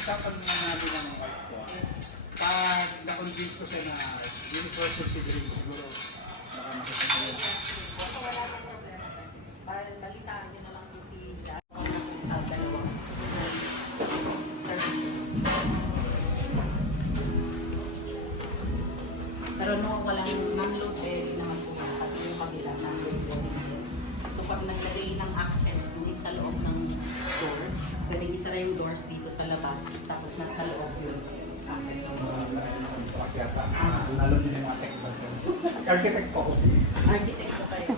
usapan nga namin ng wife ko. Pag na-convince ko siya na universal considering siguro baka makita ko yun. Basta wala nang problema sa akin. Balitaan nyo na lang po si Jack sa dalawang services. Pero no, walang non-load ready naman po yan. Pati yung kabila, non-load ready. So pag naglagay ng access dun sa loob ng door, pwedeng isara yung doors dito sa labas, tapos nasa loob yung access ng door. Alam niyo yung mga technical. Architect po ako. Architect po tayo.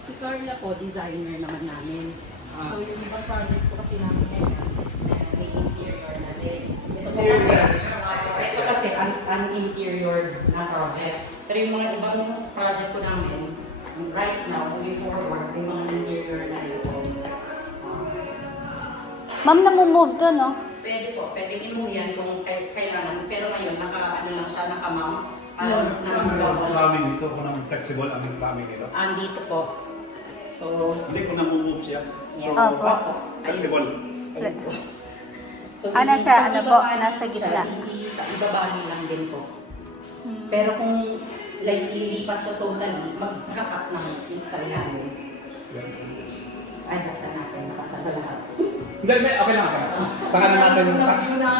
Si Carla po, designer naman namin. So yung ibang projects po kasi namin may interior na din. Ito kasi an interior na project. Pero yung mga ibang project po namin, right now, moving forward, may mga interior na ito. Ma'am, namumove to, no? Pwede po, pwede i-move yan kung kailangan. Pero ngayon, ano lang siya, naka-mount. Plumbing dito, kung ang flexible ang plumbing ito. Andito po. So, Hindi ko namumove siya. So, Opo. flexible. so nasa ano po, ibabali nasa siya, gitna. Sa ibabali lang din po. Pero kung like ilipat siya totally, magkakat ng sa ilalim. Ay, buksan natin, nakasama lahat. Hindi, okay lang. Saka na natin yung sa... Yung na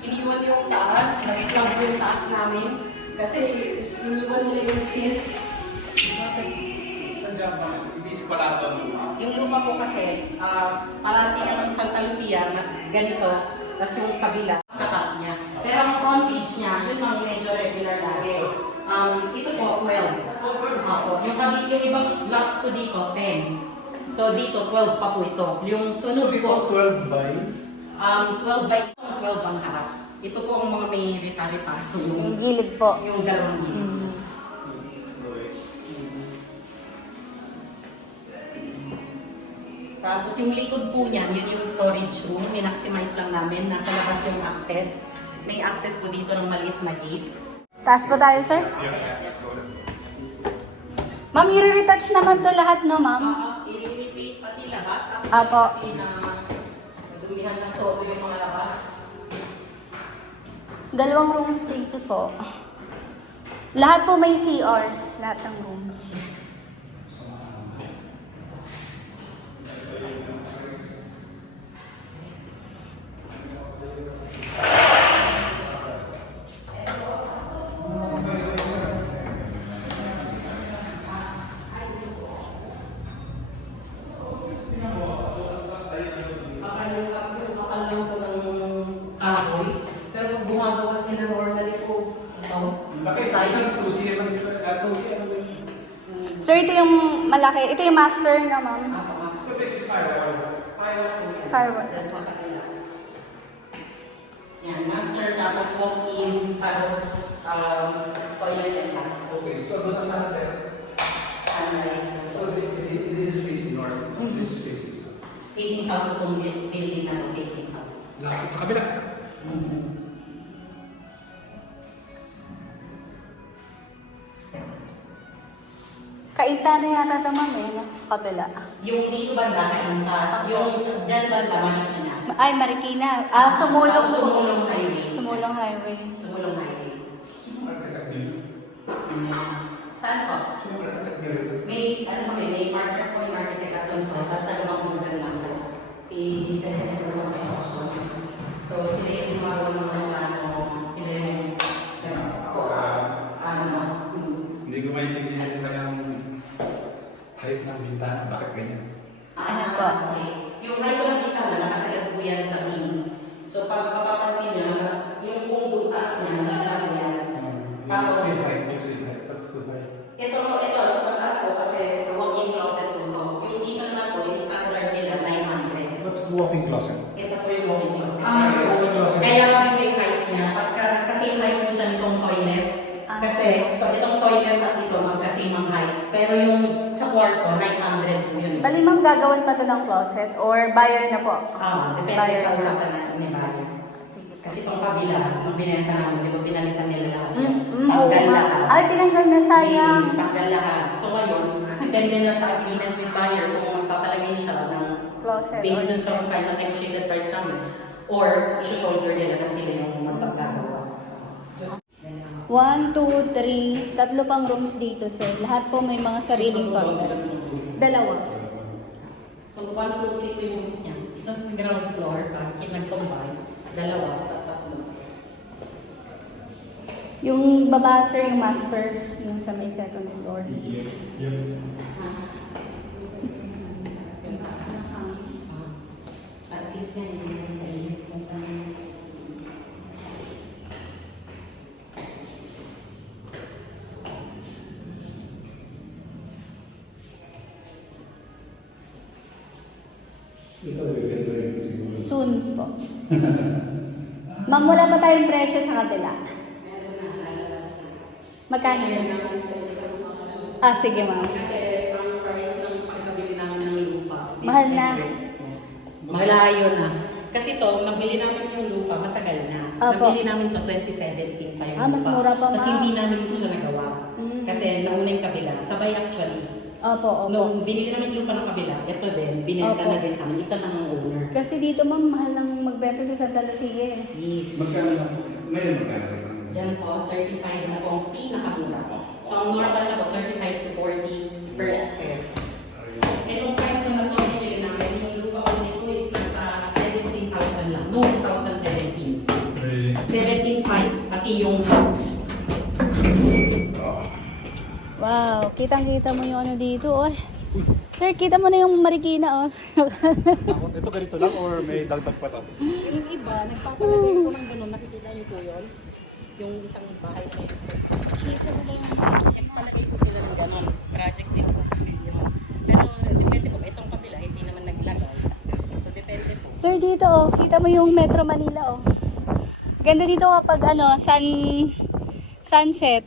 iniwan yung taas, nag-plug yung taas namin. Kasi iniwan nila yung sink. Sadya ba? Ibisip pala ito. Yung lupa po kasi, parati naman Santa Lucia na ganito, tapos yung kabila, kakat niya. Pero ang frontage niya, yun ang medyo regular lagi. Ito po, 12. Ako, yung ibang lots ko dito, 10. So dito, 12 pa po ito. Yung So, sunod dito po, 12 by? 12 by 12 ang harap. Ito po ang mga may rita-ritaso, Yung yung, gilid po. yung dalawang gilid. Tapos yung likod po niyan, yun yung storage room. Minaximize lang namin. Nasa labas yung access. May access po dito ng maliit na gate. Taas po tayo, sir. Ma'am, i-retouch naman to lahat, no, ma'am? I-repeat pati labas. Apo. Kasi na nadumihan ng todo yung mga labas. Dalawang rooms dito po. Lahat po may CR. Lahat ng rooms. Makalaw ko ng kahoy. Pero pag gumagawa sila normally po, Sir, ito yung malaki. Ito yung master na, ma'am. So, this is firewall. Firewall. Dyan sa kanila. Yan, master, tapos walk-in, tapos toilet and bath. Okay, so doon na sana, sir. Sunrise. So, this is facing north. This is facing south. Facing south itong building na to, facing south. Lapit sa kabila. Kainta na yata ito, ma'am, eh, no? Kabila. Yung dito banda, kainta. Yung dyan banda, Marikina. Ay, Marikina. Sumulong. Sumulong highway. Sumulong highway. Sumulong highway. Sino architect niyo? Saan po? Sino architect niyo rito? May partner po yung architect at so talagang umugan lang po. Si Vincent Bruno Construction. So sila yung gumagawa ng mga plano, sila yung Hindi ko maintindihan yung kanyang height ng bintana. Bakit ganyan? Ano po? Okay. Yung height ng bintana, nakasagat po yan sa beam. So pag mapapansin nyo, yung buong butas niya, nakita po yan. Yung seat height, that's too high. Ito, pagkas ko kasi walk-in closet po ito. Yung dito naman po, yung standard nila, 900. What's the walk-in closet? Ito po yung walk-in closet. Walk-in closet. Kaya yung height niya, kasi yung height mo siya nitong toilet. Kasi itong toilet at ito, magkasame ang height. Pero yung sa kwarto, 900 po yun. Bali, ma'am, gagawin pa to ng closet or buyer na po? Depende Buyer sa na. usapan natin ni Bayo. Sige po. Kasi pang kabila, nung binenta namin, di ba pinalitan nila lahat? Oo, Tanggal ma'am. lahat. Ay, tinanggal na, sayang. Yes, tanggal lahat. So ngayon, depende na sa agreement with buyer kung magpapalagay siya ng Closet. based or dun sa different. final negotiated price namin. or iso-shoulder nila na sila yung magpagagawa. 1, 2, 3. Tatlo pang rooms dito, sir. Lahat po may mga sariling toilet. Dalawa. So, 1, 2, 3 po yung rooms niya. Isa sa ground floor, parang kinag-combine. Dalawa, tapos tatlo. Yung baba, sir, yung master. Yung sa may second floor. At least yan, yung mainit kung saan. Ito, ganda rin siguro. Soon po. Ma'am, wala pa tayong presyo sa kabila. Magkano? Ah, sige ma'am. Kasi ang price ng pagkabili namin ng lupa. Mahal na. Malayo na. Kasi to, nabili namin yung lupa, matagal na. Opo. Nabili namin to 2017 pa yung lupa. Mas mura pa, Kasi ma'am. hindi namin siya nagawa. Mm. Kasi nauna yung kabila. Sabay actually. Opo, opo. Nung binili namin lupa ng kabila, ito din, binenta Opo. na din sa amin. Isa na ng owner. Kasi dito ma'am, mahal lang magbenta sa Santa Lucia eh. Yes. Magkano na po? Ngayon magkano na? Diyan po, 35 na po ang pinakamura. So ang normal na po, 35 to 40 per square. Eh nung time na ito, binili namin, yung lupa ko nito is nasa 17,000 lang. Noong 2017. 17,500, pati yung house. Wow, kitang-kita mo yung ano dito, oh. Sir, kita mo na yung Marikina, oh. Ito ganito lang or may dagdag pa to? Yung iba, nagpapalagay ko ng gano'n, nakikita niyo po yun? Yung isang bahay na yun. Nakikita mo na yung, nagpalagay ko sila ng gano'n. Project din po kami yun. Pero depende po, itong kabila, hindi naman naglagay. So depende po. Sir, dito, oh. Kita mo yung Metro Manila, oh. Ganda dito kapag, sunset.